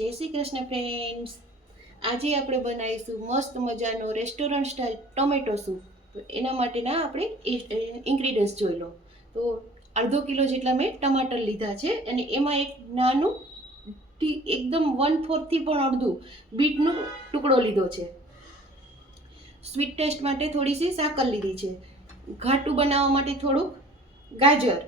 જય શ્રી કૃષ્ણ ફ્રેન્ડ્સ. આજે આપણે બનાવીશું મસ્ત મજાનો રેસ્ટોરન્ટ સ્ટાઇલ ટોમેટો સૂપ. તો એના માટેના આપણે ઇન્ગ્રીડિયન્ટ્સ જોઈ લો. તો અડધો કિલો જેટલા મેં ટમાટર લીધા છે અને એમાં એક નાનું એકદમ 1/4થી પણ અડધું બીટનો ટુકડો લીધો છે. સ્વીટ ટેસ્ટ માટે થોડીસી સાકર લીધી છે. ઘાટું બનાવવા માટે થોડુંક ગાજર,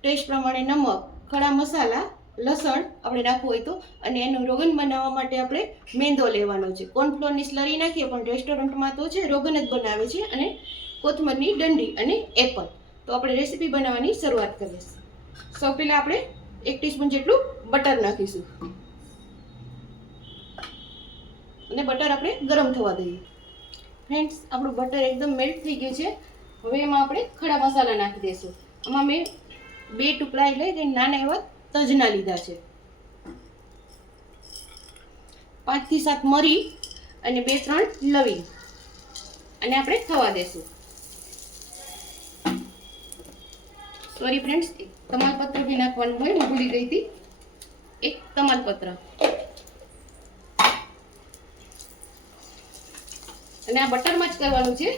ટેસ્ટ પ્રમાણે નમક, ખડા મસાલા, લસણ આપણે નાખવું હોય તો, અને એનું રોગન બનાવવા માટે આપણે મેંદો લેવાનો છે. કોર્નફ્લોરની સ્લરી નાખીએ પણ રેસ્ટોરન્ટમાં તો છે રોગન જ બનાવે છે, અને કોથમરની ડંડી અને એપલ. તો આપણે રેસીપી બનાવવાની શરૂઆત કરીએ. સૌ પહેલાં આપણે 1 ટીસ્પૂન જેટલું બટર નાખીશું અને બટર આપણે ગરમ થવા દઈએ. ફ્રેન્ડ્સ, આપણું બટર એકદમ મેલ્ટ થઈ ગયું છે. હવે એમાં આપણે ખડા મસાલા નાખી દઈશું. આમાં મેં 2 ટુકડા એટલે કે નાના એવા તજના લીધા છે, 5 થી 7 મરી અને 2-3 લવિંગ, અને આપણે થવા દેશું. સોરી ફ્રેન્ડ્સ, એક તમાલપત્ર બી નાખવાનું હોય, હું ભૂલી ગઈ હતી. એક તમાલપત્ર, અને આ બટરમાં જ કરવાનું છે.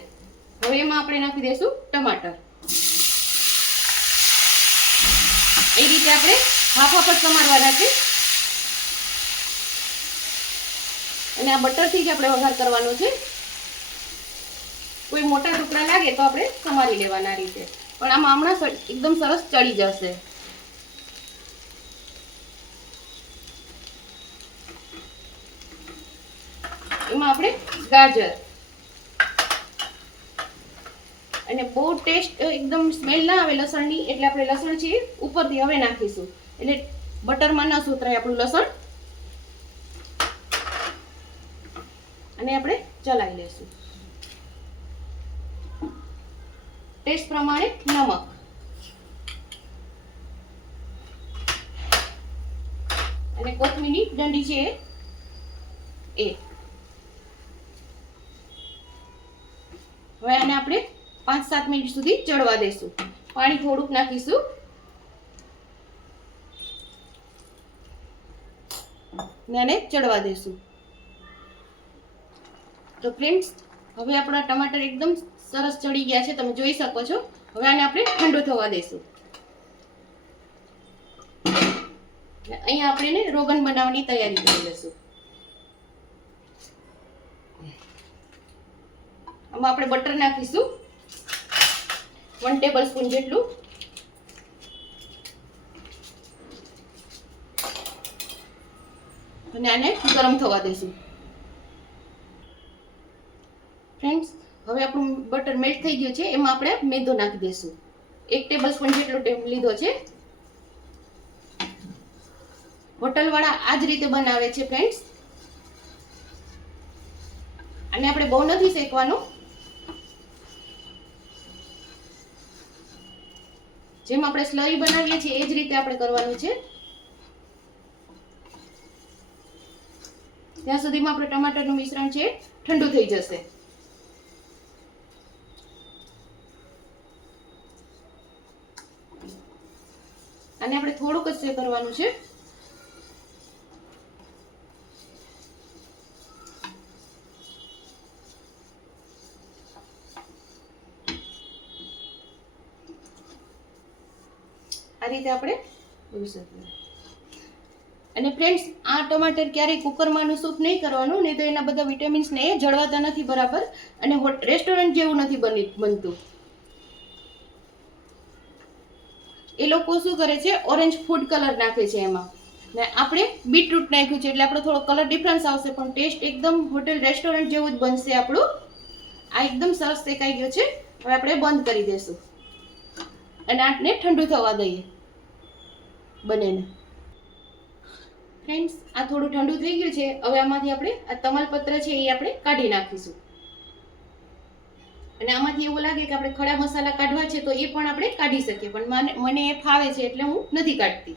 હવે એમાં આપણે નાખી દઈશું ટમાટર. એ રીતે આપણે હાફ જ સમારવાના છે, અને આ બટરથી જ આપણે વઘાર કરવાનો છે. કોઈ મોટા ટુકડા લાગે તો આપણે સમારી લેવાના રીતે, પણ આમાં હમણાં એકદમ સરસ ચડી જશે. એમાં આપણે ગાજર, અને બહુ ટેસ્ટ એકદમ સ્મેલ ના આવે લસણની, એટલે આપણે લસણ છે ઉપરથી હવે નાખીશું, એટલે બટરમાં ન સુતરાય આપણું લસણ. અને આપણે ચલાવી લઈશું. ટેસ્ટ પ્રમાણે નમક, અને કોથમીરની ડંડી છે એ. હવે આને આપણે 5-7 મિનિટ સુધી ચડવા દઈશું. પાણી થોડુંક નાખીશું, ને આને ચડવા દઈશું. તો ફ્રેન્ડ્સ, હવે આપણા ટમાટર એકદમ સરસ ચડી ગયા છે, તમે જોઈ શકો છો. હવે આને આપણે ઠંડુ થવા દઈશું. અહીંયા આપણે રોગન બનાવવાની તૈયારી કરી લઈશું. આમાં આપણે બટર નાખીશું 1 ટેબલ સ્પૂન જેટલું, અને આને ગરમ થવા દઈશું. ફ્રેન્ડ્સ, હવે આપણું બટર મેલ્ટ થઈ ગયું છે. એમાં આપણે મેંદો નાખી દઈશું. 1 ટેબલ સ્પૂન જેટલો લીધો છે. હોટલવાળા આ જ રીતે બનાવે છે ફ્રેન્ડ્સ. અને આપણે બહુ નથી શેકવાનું, જેમ આપણે સ્લરી બનાવીએ છીએ એ જ રીતે આપણે કરવાનું છે. ત્યાં સુધીમાં આપણે ટમાટરનું મિશ્રણ છે ઠંડુ થઈ જશે. અને આપણે થોડુંક જ કરવાનું છે. આ રીતે આપણે કરી શકીએ. અને ફ્રેન્ડ્સ, આ ટમાટર ક્યારેય કુકરમાંનું સૂપ નહીં કરવાનું, નહીં તો એના બધા વિટામિન્સને એ જળવાતા નથી બરાબર, અને રેસ્ટોરન્ટ જેવું નથી બનતું. એ લોકો શું કરે છે, ઓરેન્જ ફૂડ કલર નાખે છે એમાં, ને આપણે બીટરૂટ નાખ્યું છે, એટલે આપણો થોડો કલર ડિફરન્સ આવશે, પણ ટેસ્ટ એકદમ હોટેલ રેસ્ટોરન્ટ જેવું જ બનશે આપણું. આ એકદમ સરસ શેકાઈ ગયો છે. હવે આપણે બંધ કરી દઈશું અને આને ઠંડુ થવા દઈએ બંનેને. ફ્રેન્ડ્સ, આ થોડું ઠંડુ થઈ ગયું છે. હવે આમાંથી આપણે આ તમાલપત્ર છે એ આપણે કાઢી નાખીશું. અને આમાંથી એવું લાગે કે આપણે ખડા મસાલા કાઢવા છે તો એ પણ આપણે કાઢી શકીએ, પણ મને એ ફાવે છે એટલે હું નથી કાઢતી.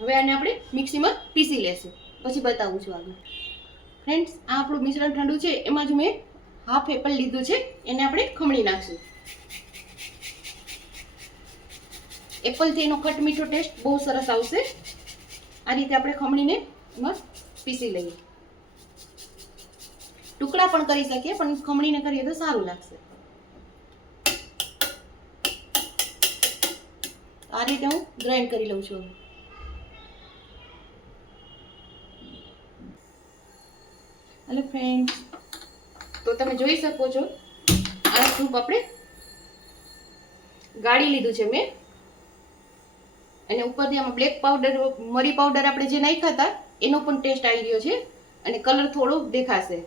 હવે આને આપણે મિક્સીમાં પીસી લેશું, પછી બતાવું છું આગળ. ફ્રેન્ડ્સ, આ આપણું મિશ્રણ ઠંડુ છે. એમાં જ મેં હાફ એપલ લીધું છે, એને આપણે ખમણી નાખશું. એપલથી એનો ખટ મીઠો ટેસ્ટ બહુ સરસ આવશે. આ રીતે આપણે ખમણીને એમાં પીસી લઈએ. ટુકડા પણ કરી શકીએ, પણ ખમણીને કરીએ તો સારું લાગશે. આ રીતે હું ગ્રાઇન્ડ કરી લઉં છું. હેલો ફ્રેન્ડ, તો તમે જોઈ શકો છો આ સૂપ આપણે ગાળી લીધું છે મેં, અને ઉપરથી આમાં બ્લેક પાવડર, મરી પાવડર આપણે જે નાખ્યા હતા એનો પણ ટેસ્ટ આવી રહ્યો છે અને કલર થોડો દેખાશે.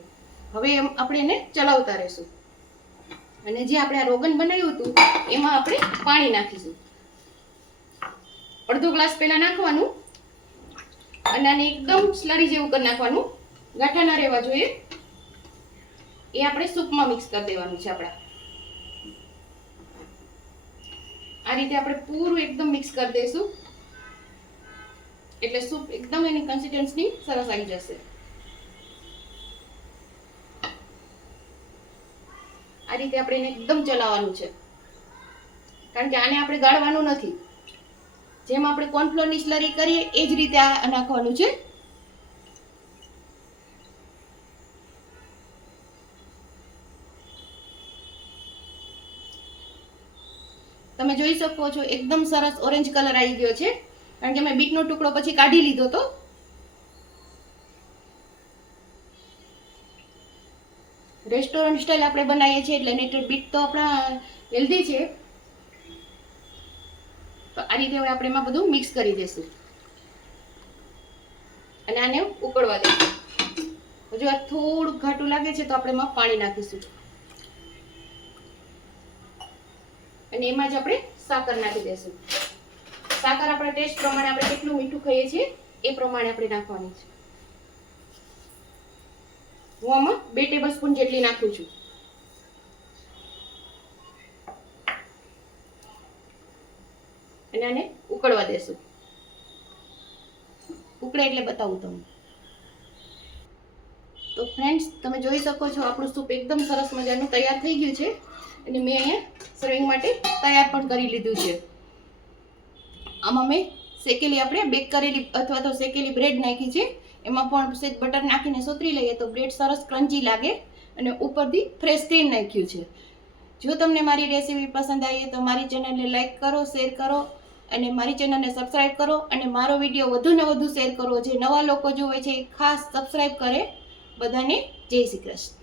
હવે આપણે એને ચલાવતા રહેશું. અને જે આપણે આ રોગન બનાવ્યું હતું એમાં આપણે પાણી નાખીશું. અડધો ગ્લાસ પહેલા નાખવાનું અને આને એકદમ સ્લરી જેવું કરી નાખવાનું, ગાંઠા ના રહેવા જોઈએ. એ આપણે સૂપમાં મિક્સ કરી દેવાનું છે. આ રીતે આપણે પૂરું એકદમ મિક્સ કરી દઈશું, એટલે સૂપ એકદમ એની કન્સિસ્ટન્સી સરસ આવી જશે. આ રીતે આપણે એને એકદમ ચલાવવાનું છે, કારણ કે આને આપણે ગાળવાનું નથી. જેમ આપણે કોર્નફ્લોરની સ્લરી કરીએ એ જ રીતે આ નાખવાનું છે. તમે જોઈ શકો છો એકદમ સરસ ઓરેન્જ કલર આવી ગયો છે, કારણ કે મેં બીટનો ટુકડો પછી કાઢી લીધો હતો. રેસ્ટોરન્ટ સ્ટાઇલ આપણે બનાવીએ છીએ એટલે નેટેડ બીટ તો આપણા હેલ્ધી છે. તો આ રીતે હવે આપણે એમાં બધું મિક્સ કરી દઈશું અને આને ઉકળવા દઈશું. હજુ આ થોડું ઘાટું લાગે છે તો આપણે એમાં પાણી નાખીશું અને એમાં જ આપણે સાકર નાખી દઈશું. સાકર આપણા ટેસ્ટ પ્રમાણે, આપણે કેટલું મીઠું ખાઈએ છીએ એ પ્રમાણે આપણે નાખવાની છે. હું આમાં 2 ટેબલસ્પૂન જેટલી નાખું છું. અને આને ઉકળવા દેશું. ઉકળે એટલે બતાવું તમને. તો ફ્રેન્ડ્સ, તમે જોઈ શકો છો આપણું સૂપ એકદમ સરસ મજાનું તૈયાર થઈ ગયું છે અને મેં અહીંયા સર્વિંગ માટે તૈયાર પણ કરી લીધું છે. આમાં મેં શેકેલી, આપણે બેક કરેલી અથવા તો શેકેલી બ્રેડ નાખી છે. એમાં પણ સેજ બટર નાખીને સોતરી લઈએ તો બ્રેડ સરસ ક્રન્ચી લાગે, અને ઉપરથી ફ્રેશ ક્રીમ નાખ્યું છે. જો તમને મારી રેસીપી પસંદ આવી તો મારી ચેનલને લાઈક કરો, શેર કરો અને મારી ચેનલને સબસ્ક્રાઈબ કરો, અને મારો વિડીયો વધુને વધુ શેર કરો. જે નવા લોકો જોવે છે એ ખાસ સબસ્ક્રાઈબ કરે. બધાને જય શ્રી કૃષ્ણ.